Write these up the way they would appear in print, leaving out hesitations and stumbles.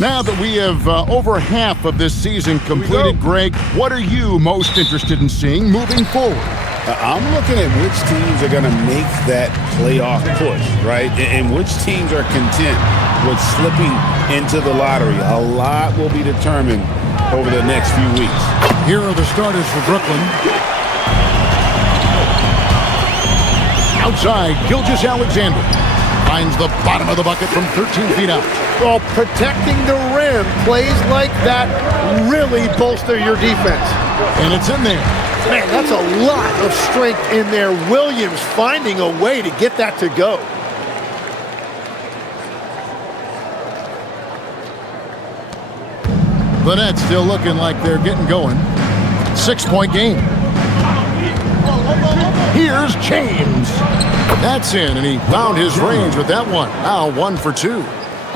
Now that we have over half of this season completed, Greg, what are you most interested in seeing moving forward? I'm looking at which teams are going to make that playoff push, right? And which teams are content with slipping into the lottery. A lot will be determined over the next few weeks. Here are the starters for Brooklyn. Outside, Gilgeous-Alexander finds the bottom of the bucket from 13 feet out. Well, protecting the rim, plays like that really bolster your defense. And it's in there. Man, that's a lot of strength in there. Williams finding a way to get that to go. The Nets still looking like they're getting going. 6-point game. Here's James. That's in, and he found his range with that one. Now 1 for 2.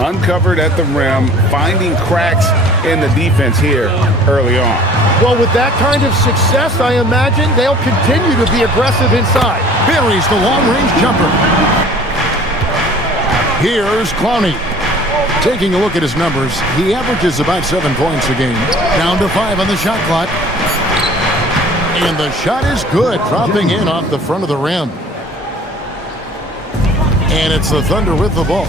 Uncovered at the rim, finding cracks in the defense here early on. Well, with that kind of success, I imagine they'll continue to be aggressive inside. Buries the long-range jumper. Here's Clowney. Taking a look at his numbers, he averages about 7 points a game. Down to 5 on the shot clock. And the shot is good, dropping in off the front of the rim. And it's the Thunder with the ball.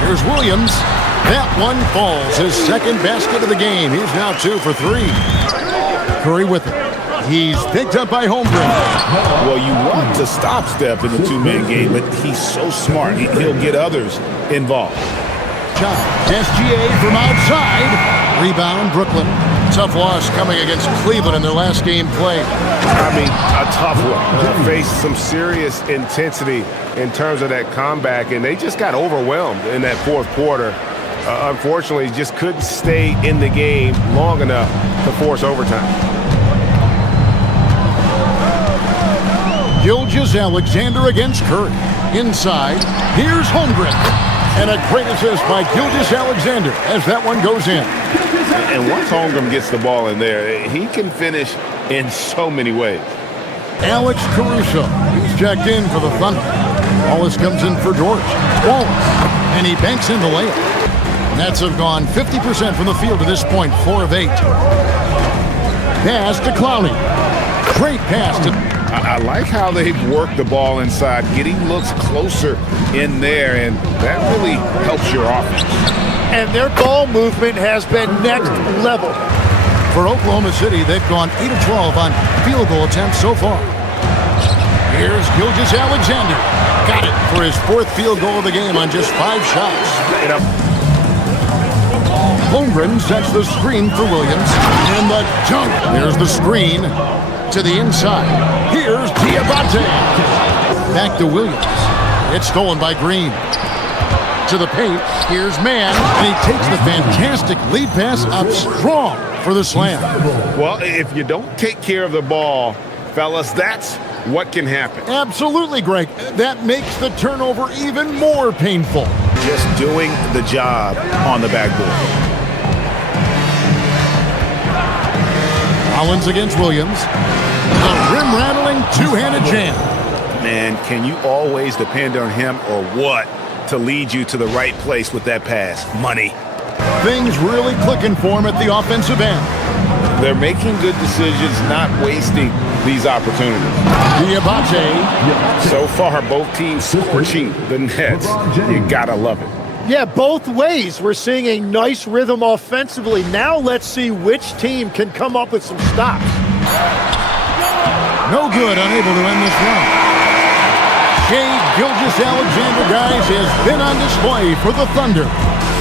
Here's Williams. That one falls. His second basket of the game. He's now 2 for 3. Curry with it. He's picked up by Holmgren. Well, you want to stop Steph in the two-man game, but he's so smart. He'll get others involved. Shot. SGA from outside. Rebound, Brooklyn. Tough loss coming against Cleveland in their last game played. I mean, a tough one. Faced some serious intensity in terms of that comeback, and they just got overwhelmed in that fourth quarter. Unfortunately, just couldn't stay in the game long enough to force overtime. Gilgeous-Alexander against Curry. Inside, here's Holmgren. And a great assist by Gilgeous-Alexander as that one goes in. And once Holmgren gets the ball in there, he can finish in so many ways. Alex Caruso, he's checked in for the Thunder. Wallace comes in for George. Wallace, and he banks in the layup. Nets have gone 50% from the field to this point, 4 of 8. Pass to Clowney. Great pass to... I like how they've worked the ball inside, getting looks closer in there, and that really helps your offense. And their ball movement has been next level. For Oklahoma City, they've gone 8 of 12 on field goal attempts so far. Here's Gilgeous-Alexander. Got it for his 4th field goal of the game on just 5 shots. Holmgren sets the screen for Williams. And the dunk. There's the screen to the inside. Here's Diabate. Back to Williams. It's stolen by Green. To the paint. Here's Mann. And he takes the fantastic lead pass up strong for the slam. Well, if you don't take care of the ball, fellas, that's what can happen. Absolutely, Greg. That makes the turnover even more painful. Just doing the job on the backboard. Collins against Williams. The rim-rattling two-handed jam. Man, can you always depend on him or what to lead you to the right place with that pass? Money. Things really clicking for him at the offensive end. They're making good decisions, not wasting these opportunities. Diabate. So far, both teams scorching the Nets. You gotta love it. Yeah, both ways. We're seeing a nice rhythm offensively. Now let's see which team can come up with some stops. No good, unable to end this run. Gilgeous-Alexander, guys, has been on display for the Thunder.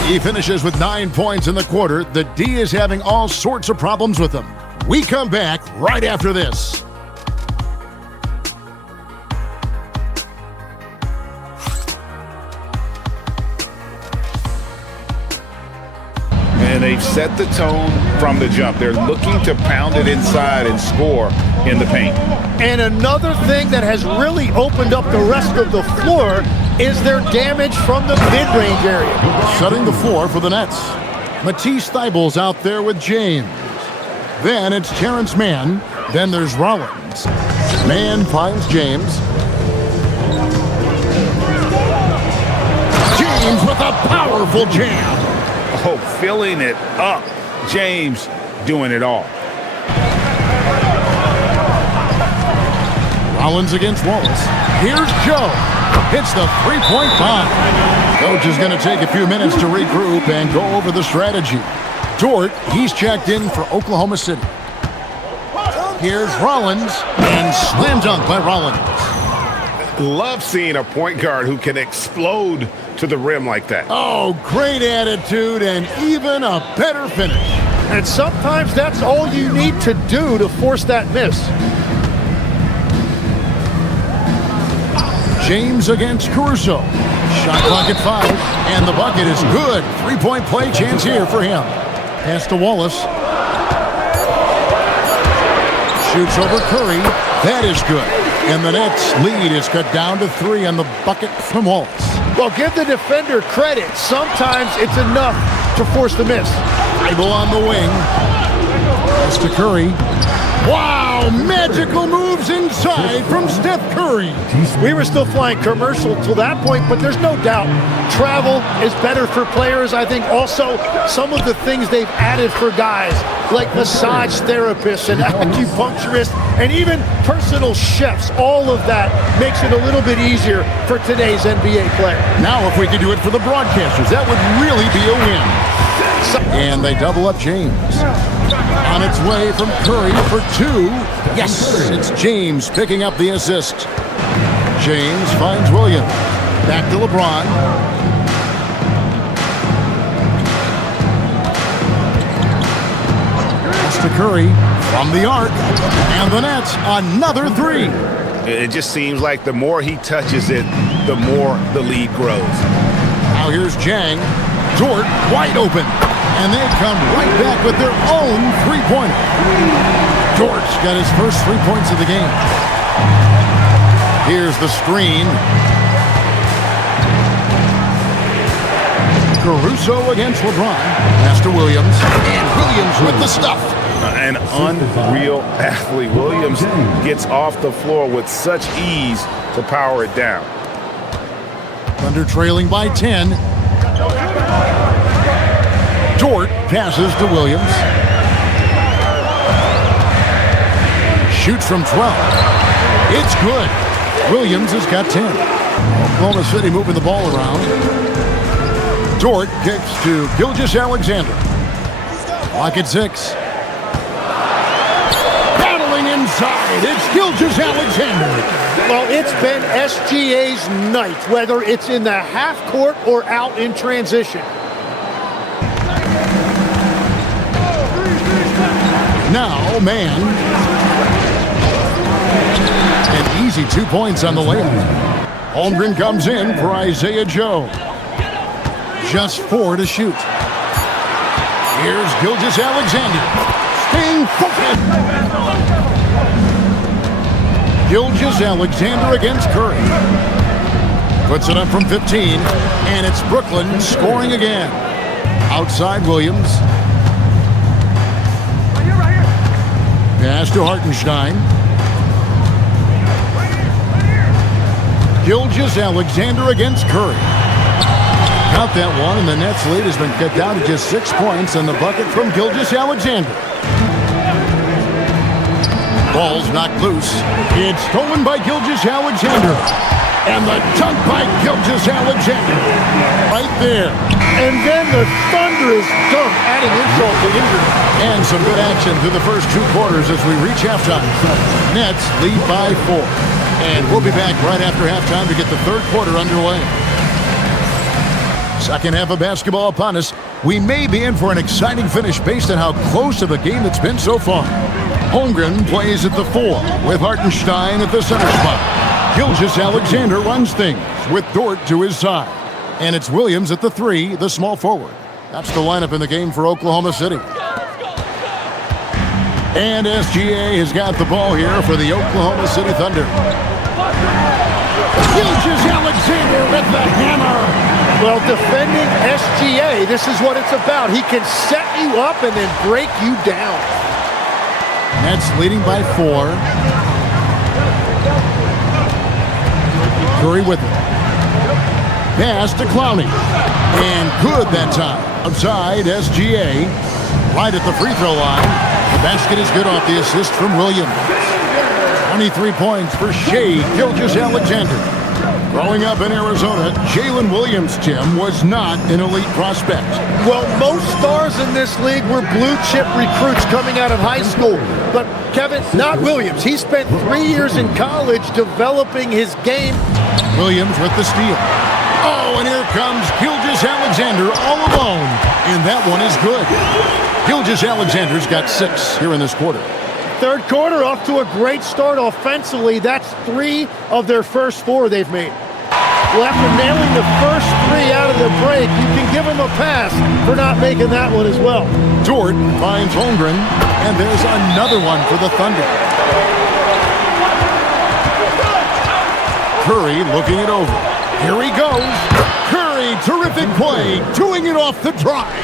He finishes with 9 points in the quarter. The D is having all sorts of problems with him. We come back right after this. And they've set the tone from the jump. They're looking to pound it inside and score in the paint. And another thing that has really opened up the rest of the floor is their damage from the mid-range area. Shutting the floor for the Nets. Matisse Thybulle's out there with James. Then it's Terrence Mann. Then there's Rollins. Mann finds James. James James with a powerful jam. Oh, filling it up. James doing it all. Rollins against Wallace. Here's Joe. Hits the three-point bomb. Coach is going to take a few minutes to regroup and go over the strategy. Dort, he's checked in for Oklahoma City. Here's Rollins, and slam dunk by Rollins. Love seeing a point guard who can explode to the rim like that. Oh, great attitude and even a better finish. And sometimes that's all you need to do to force that miss. James against Caruso. Shot clock at 5, and the bucket is good. Three-point play chance here for him. Pass to Wallace. Shoots over Curry. That is good. And the Nets lead is cut down to 3 on the bucket from Wallace. Well, give the defender credit. Sometimes it's enough to force the miss. Dribble on the wing. Pass to Curry. Wow, magical moves inside from Steph Curry. We were still flying commercial till that point, but there's no doubt travel is better for players. I think also some of the things they've added for guys like massage therapists and acupuncturists and even personal chefs, all of that makes it a little bit easier for today's NBA player. Now if we could do it for the broadcasters, that would really be a win. And they double up James. On its way from Curry for 2. Yes, it's James picking up the assist. James finds Williams. Back to LeBron. Pass to Curry from the arc. And the Nets, another 3. It just seems like the more he touches it, the more the lead grows. Now here's Jang. Dort wide open. And they come right back with their own three-pointer. Dort's got his first 3 points of the game. Here's the screen. Caruso against LeBron. Pass to Williams. And Williams with the stuff. An unreal athlete. Williams gets off the floor with such ease to power it down. Thunder trailing by 10. Dort passes to Williams. Shoots from 12. It's good. Williams has got 10. Oklahoma City moving the ball around. Dort kicks to Gilgeous-Alexander. Clock at 6. Battling inside. It's Gilgeous-Alexander. Well, it's been SGA's night, whether it's in the half court or out in transition. Now, man. An easy 2 points on the layup. Holmgren comes in for Isaiah Joe. Just 4 to shoot. Here's Gilgeous-Alexander. Staying focused. Gilgeous-Alexander against Curry. Puts it up from 15, and it's Brooklyn scoring again. Outside Williams. Pass to Hartenstein. Gilgeous-Alexander against Curry. Got that one, and the Nets lead has been cut down to just 6 points on the bucket from Gilgeous-Alexander. Ball's knocked loose. It's stolen by Gilgeous-Alexander. And the dunk by Gilgeous-Alexander. Right there. And then the thunderous dunk, adding insult to injury. And some good action through the first 2 quarters as we reach halftime. Nets lead by 4. And we'll be back right after halftime to get the third quarter underway. Second half of basketball upon us. We may be in for an exciting finish based on how close of a game it's been so far. Holmgren plays at the 4 with Hartenstein at the center spot. Gilgeous-Alexander runs things with Dort to his side. And it's Williams at the 3, the small forward. That's the lineup in the game for Oklahoma City. And SGA has got the ball here for the Oklahoma City Thunder. Gilgeous-Alexander with the hammer. Well, defending SGA, this is what it's about. He can set you up and then break you down. Nets leading by 4. Curry with it. Pass to Clowney. And good that time. Outside, SGA. Right at the free throw line. The basket is good off the assist from Williams. 23 points for Gilgeous-Alexander. Growing up in Arizona, Jalen Williams, Tim, was not an elite prospect. Well, most stars in this league were blue-chip recruits coming out of high school. But, Kevin, not Williams. He spent 3 years in college developing his game. Williams with the steal. Oh, and here comes Gilgeous-Alexander all alone. And that one is good. Gilgeous-Alexander's got 6 here in this quarter. Third quarter off to a great start offensively. That's 3 of their first 4 they've made. Well, after nailing the first 3 out of the break, you can give them a pass for not making that one as well. Dort finds Holmgren, and there's another one for the Thunder. Curry looking it over. Here he goes. Curry, terrific play, doing it off the drive.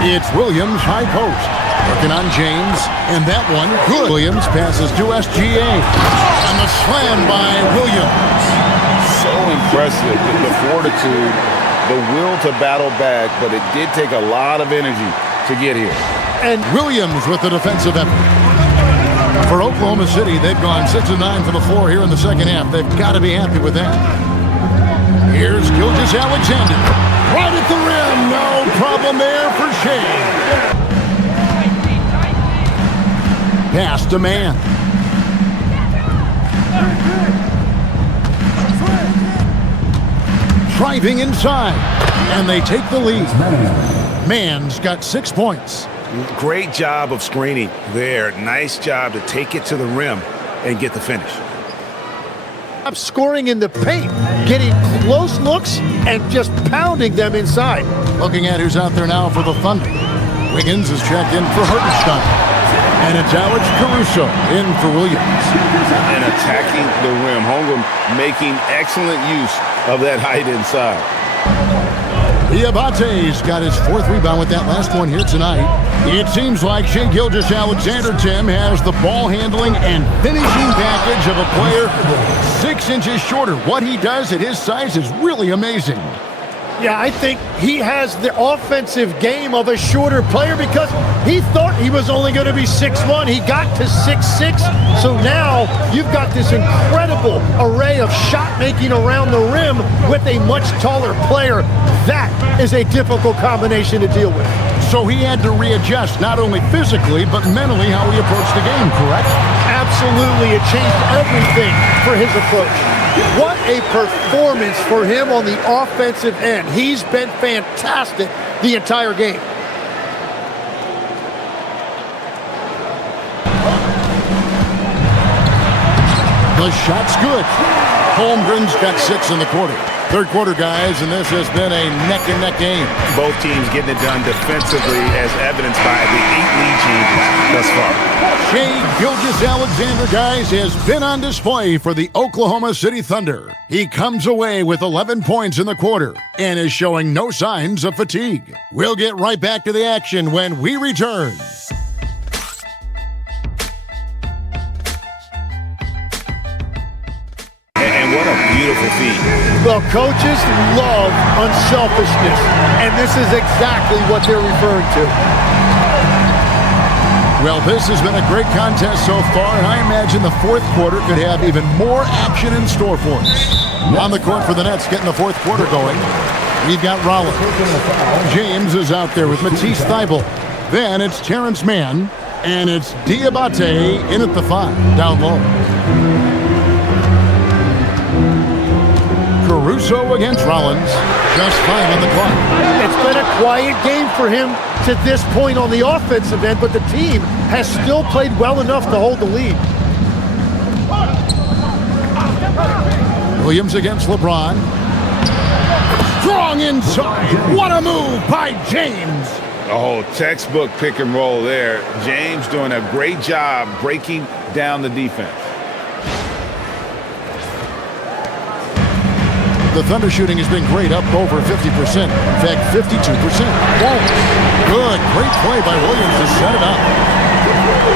It's Williams, high post. Working on James, and that one, good. Williams passes to SGA. And the slam by Williams. So impressive, the fortitude, the will to battle back, but it did take a lot of energy to get here. And Williams with the defensive effort. For Oklahoma City, they've gone 6 of 9 for the floor here in the second half. They've got to be happy with that. Here's Gilgeous-Alexander. Right at the rim. No problem there for Shea. Pass to Man. Driving inside. And they take the lead. Man's got 6 points. Great job of screening there. Nice job to take it to the rim and get the finish. Scoring in the paint, getting close looks, and just pounding them inside. Looking at who's out there now for the Thunder. Wiggins is checked in for Hartenstein. And it's Alex Caruso in for Williams. And attacking the rim. Holmgren making excellent use of that height inside. Diabate's got his 4th rebound with that last one here tonight. It seems like Gilgeous-Alexander, Tim, has the ball handling and finishing package of a player 6 inches shorter. What he does at his size is really amazing. Yeah, I think he has the offensive game of a shorter player because he thought he was only going to be 6'1". He got to 6'6". So now you've got this incredible array of shot making around the rim with a much taller player. That is a difficult combination to deal with. So he had to readjust not only physically but mentally how he approached the game, correct? Absolutely. It changed everything for his approach. What a performance for him on the offensive end. He's been fantastic the entire game. The shot's good. Holmgren's got 6 in the quarter. Third quarter, guys, and this has been a neck-and-neck game. Both teams getting it done defensively as evidenced by the 8 lead changes thus far. Gilgeous-Alexander, guys, has been on display for the Oklahoma City Thunder. He comes away with 11 points in the quarter and is showing no signs of fatigue. We'll get right back to the action when we return. And what a beautiful feat. Well, coaches love unselfishness, and this is exactly what they're referring to. Well, this has been a great contest so far, and I imagine the 4th quarter could have even more action in store for us. On the court for the Nets, getting the 4th quarter going, we've got Rollins. James is out there with Matisse Thybulle. Then it's Terrence Mann, and it's Diabate in at the 5, down low. Caruso against Rollins. Just 5 on the clock. It's been a quiet game for him to this point on the offensive end, but the team has still played well enough to hold the lead. Williams against LeBron. Strong inside. What a move by James. Oh, textbook pick and roll there. James doing a great job breaking down the defense. The Thunder shooting has been great, up over 50%. In fact, 52%. Whoa. Good, great play by Williams to set it up.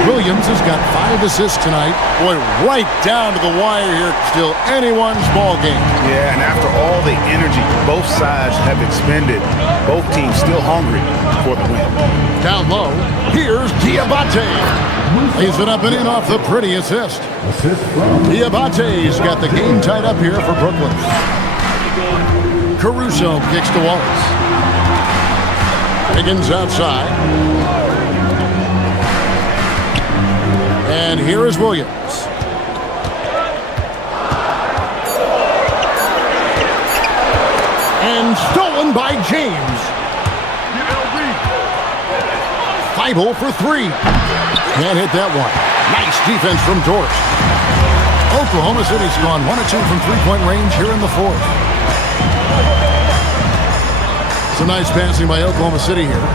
Williams has got 5 assists tonight. Boy, right down to the wire here. Still anyone's ball game. Yeah, and after all the energy both sides have expended, both teams still hungry for the win. Down low, here's Diabate. Lays it up and in off the pretty assist. Diabate's got the game tied up here for Brooklyn. Caruso kicks to Wallace. Higgins outside. And here is Williams. And stolen by James. Thibault for 3. Can't hit that one. Nice defense from Dort. Oklahoma City's gone 1 of 2 from three-point range here in the 4th. Some nice passing by Oklahoma City here.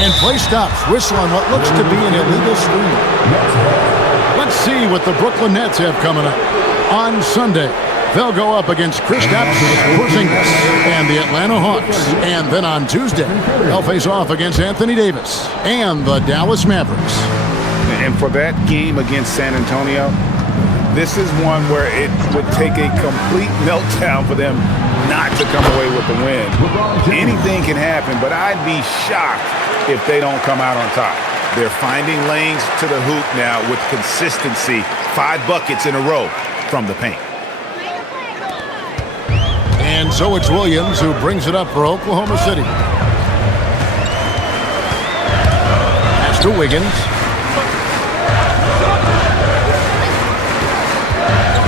And play stops. Whistle on what looks to be an illegal screen. Let's see what the Brooklyn Nets have coming up. On Sunday, they'll go up against Kristaps Porzingis and the Atlanta Hawks. And then on Tuesday, they'll face off against Anthony Davis and the Dallas Mavericks. And for that game against San Antonio, this is one where it would take a complete meltdown for them not to come away with the win. Anything can happen, but I'd be shocked if they don't come out on top. They're finding lanes to the hoop now with consistency. 5 buckets in a row from the paint. And so it's Williams who brings it up for Oklahoma City. Pass to Wiggins.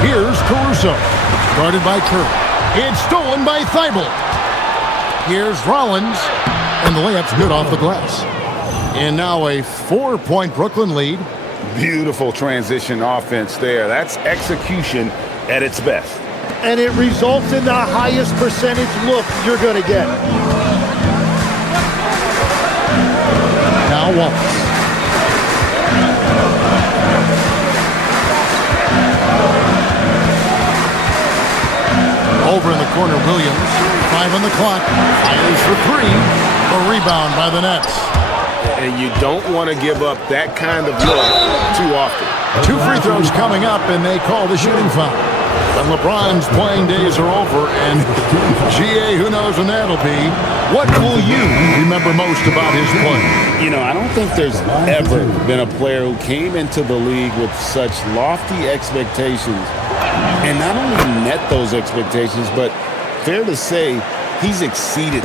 Here's Caruso. Guarded by Kerr. It's stolen by Thibault. Here's Rollins. And the layup's good off the glass. And now a 4-point Brooklyn lead. Beautiful transition offense there. That's execution at its best. And it results in the highest percentage look you're going to get. Now Wallace. Over in the corner, Williams. 5 on the clock. Fires for 3. A rebound by the Nets. And you don't want to give up that kind of look too often. 2 free throws coming up, and they call the shooting foul. And LeBron's playing days are over, and GA, who knows when that'll be. What will you remember most about his play? You know, I don't think there's ever been a player who came into the league with such lofty expectations and not only met those expectations, but fair to say, he's exceeded.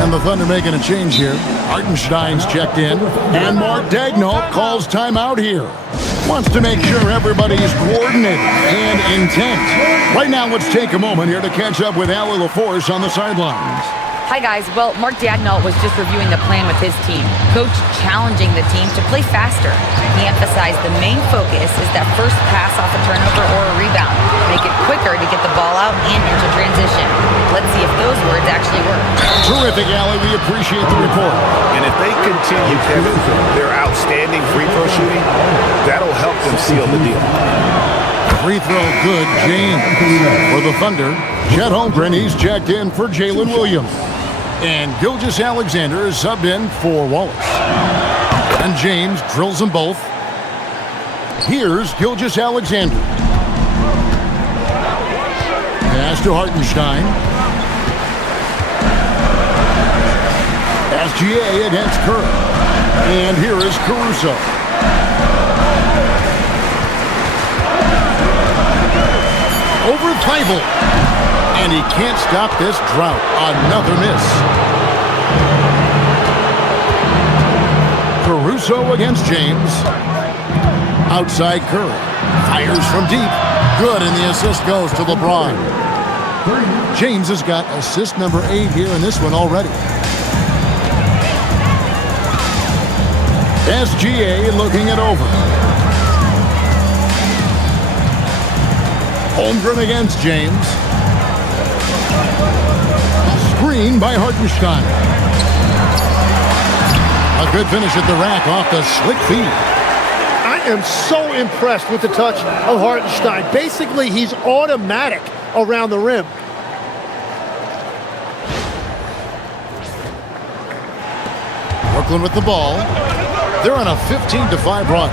And the Thunder making a change here. Hartenstein's checked in, and Mark Daigneault calls timeout here. Wants to make sure everybody's coordinated and intent. Right now, let's take a moment here to catch up with Allie LaForce on the sidelines. Hi, guys. Well, Mark Daigneault was just reviewing the plan with his team. Coach challenging the team to play faster. He emphasized the main focus is that first pass off a turnover or a rebound. Make it quicker to get the ball out and into transition. Let's see if those words actually work. Terrific, Allie. We appreciate the report. And if they continue, Kevin, their outstanding free throw shooting, that'll help them seal the deal. Free throw good, James. For the Thunder, Chet Holmgren, he's checked in for Jalen Williams. And Gilgeous-Alexander is subbed in for Wallace. And James drills them both. Here's Gilgeous-Alexander. Pass to Hartenstein. SGA against Kerr. And here is Caruso. Over Thibault. And he can't stop this drought. Another miss. Caruso against James. Outside Curry. Fires from deep. Good, and the assist goes to LeBron. James has got assist number 8 here in this one already. SGA looking it over. Holmgren against James. Screen by Hartenstein. A good finish at the rack off the slick feed. I am so impressed with the touch of Hartenstein. Basically, he's automatic around the rim. Brooklyn with the ball. They're on a 15-5 run.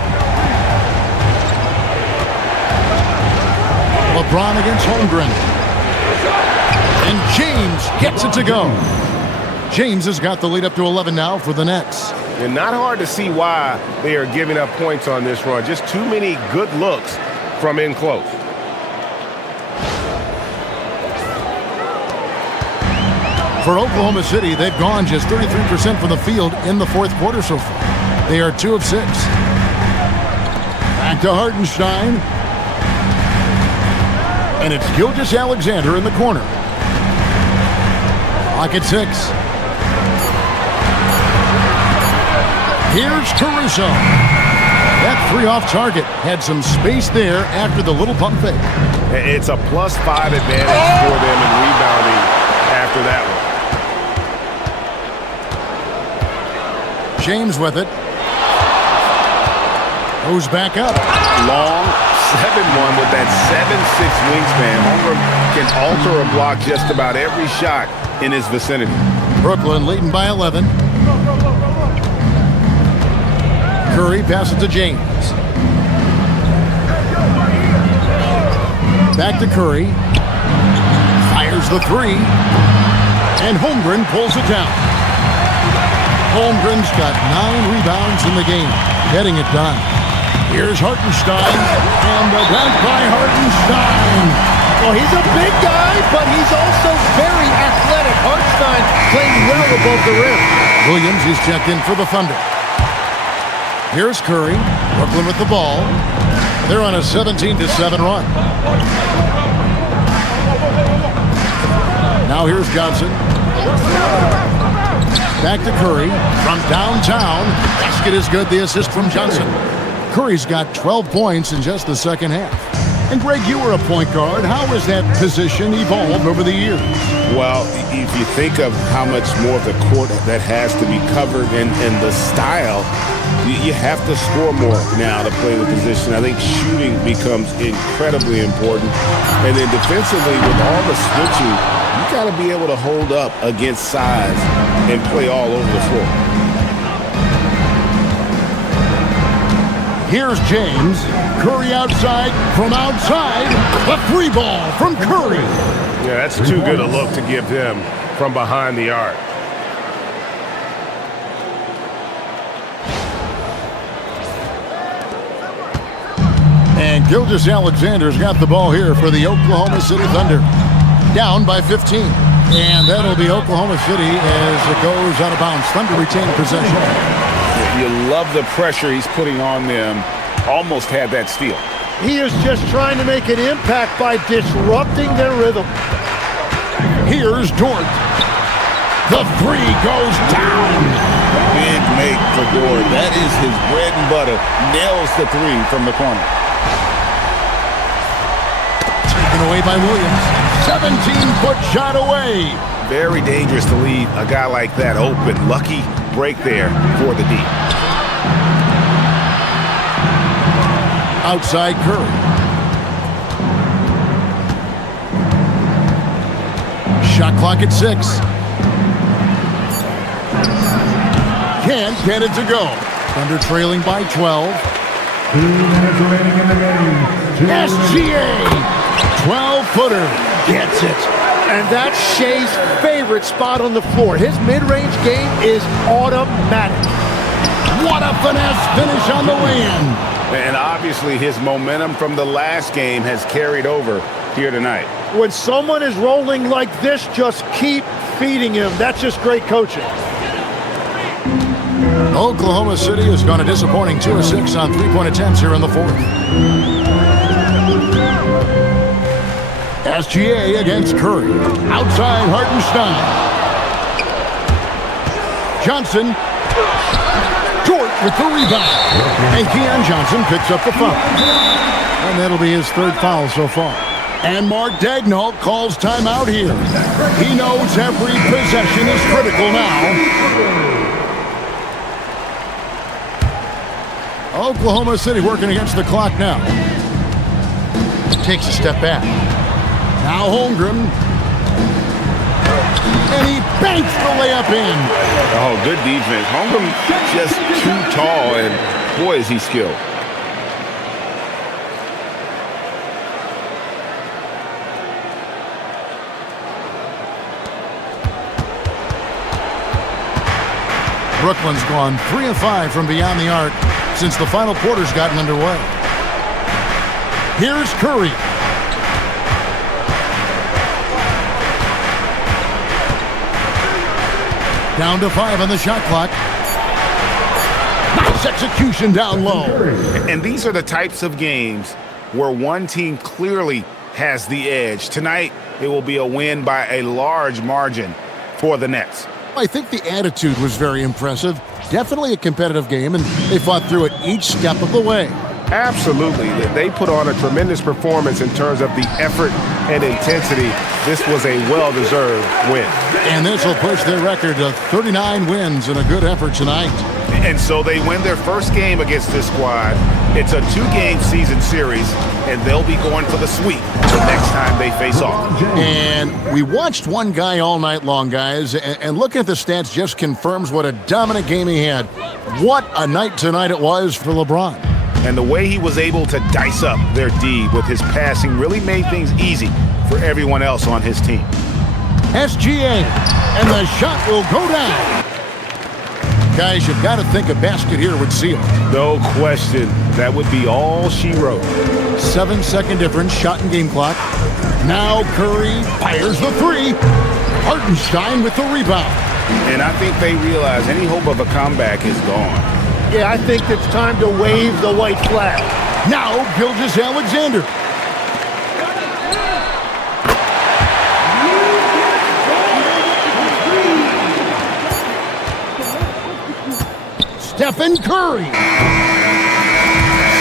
LeBron against Holmgren. And James gets it to go. James has got the lead up to 11 now for the Nets. And not hard to see why they are giving up points on this run. Just too many good looks from in close. For Oklahoma City, they've gone just 33% from the field in the fourth quarter so far. They are 2 of 6. Back to Hartenstein. And it's Gilgeous-Alexander in the corner. Clock at 6. Here's Caruso. That 3 off target had some space there after the little pump fake. It's a +5 advantage for them in rebounding after that one. James with it. Goes back up. Long 7-1 with that 7'6" wingspan. Holmgren can alter a block just about every shot in his vicinity. Brooklyn leading by 11. Curry passes to James. Back to Curry. Fires the 3. And Holmgren pulls it down. Holmgren's got 9 rebounds in the game, getting it done. Here's Hartenstein, and the dunk by Hartenstein. Well, he's a big guy, but he's also very athletic. Hartenstein playing well above the rim. Williams is checked in for the Thunder. Here's Curry. Brooklyn with the ball. They're on a 17-7 run. Now here's Johnson. Back to Curry from downtown. Basket is good. The assist from Johnson. Curry's got 12 points in just the second half. And Greg, you were a point guard. How has that position evolved over the years? Well, if you think of how much more of the court that has to be covered and the style, you have to score more now to play the position. I think shooting becomes incredibly important. And then defensively, with all the switching, you got to be able to hold up against size and play all over the floor. Here's James. Curry outside, from outside. A 3 ball from Curry. Yeah, that's too good a look to give him from behind the arc. And Gilgeous-Alexander's got the ball here for the Oklahoma City Thunder. Down by 15. And that'll be Oklahoma City as it goes out of bounds. Thunder retain possession. You love the pressure he's putting on them. Almost had that steal. He is just trying to make an impact by disrupting their rhythm. Here's Dort. The 3 goes down. Big make for Dort. That is his bread and butter. Nails the 3 from the corner. Taken away by Williams. 17-foot shot away. Very dangerous to leave a guy like that open. Lucky break there for the D. Outside Curry. Shot clock at 6. Can't get it to go. Thunder trailing by 12. 2 minutes remaining in the game. SGA. 12-footer. Gets it. And that's Shea's favorite spot on the floor. His mid-range game is automatic. What a finesse finish on the lay-in. And obviously his momentum from the last game has carried over here tonight. When someone is rolling like this, just keep feeding him. That's just great coaching. Oklahoma City has gone a disappointing 2 of 6 on 3-point attempts here in the fourth. SGA against Curry. Outside Hartenstein. Johnson. Dort with the rebound. And Keon Johnson picks up the foul. And that'll be his 3rd foul so far. And Mark Daigneault calls timeout here. He knows every possession is critical now. Oklahoma City working against the clock now. Takes a step back. Now Holmgren. And he banks the layup in. Oh, good defense. Holmgren just too tall, and boy, is he skilled. Brooklyn's gone 3 of 5 from beyond the arc since the final quarter's gotten underway. Here's Curry. Down to 5 on the shot clock. Nice execution down low. And these are the types of games where one team clearly has the edge. Tonight, it will be a win by a large margin for the Nets. I think the attitude was very impressive. Definitely a competitive game, and they fought through it each step of the way. Absolutely. They put on a tremendous performance in terms of the effort and intensity. This was a well-deserved win. And this will push their record to 39 wins and a good effort tonight. And so they win their first game against this squad. It's a 2-game season series, and they'll be going for the sweep the next time they face off. And we watched one guy all night long, guys, and looking at the stats just confirms what a dominant game he had. What a night tonight it was for LeBron. And the way he was able to dice up their D with his passing really made things easy for everyone else on his team. SGA, and the shot will go down. Guys, you've got to think a basket here would seal. No question. That would be all she wrote. 7-second difference, shot and game clock. Now Curry fires the 3. Hartenstein with the rebound. And I think they realize any hope of a comeback is gone. Yeah, I think it's time to wave the white flag. Now Gilgeous-Alexander. Stephen Curry.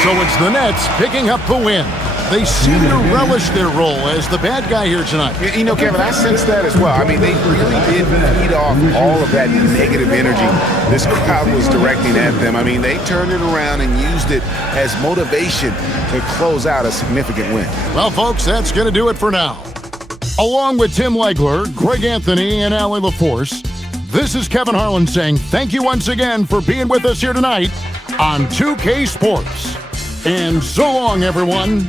So it's the Nets picking up the win. They seem to relish their role as the bad guy here tonight. You know, Kevin, I sense that as well. I mean, they really did feed off all of that negative energy this crowd was directing at them. I mean, they turned it around and used it as motivation to close out a significant win. Well, folks, that's going to do it for now. Along with Tim Legler, Greg Anthony, and Allie LaForce, this is Kevin Harlan saying thank you once again for being with us here tonight on 2K Sports. And so long, everyone.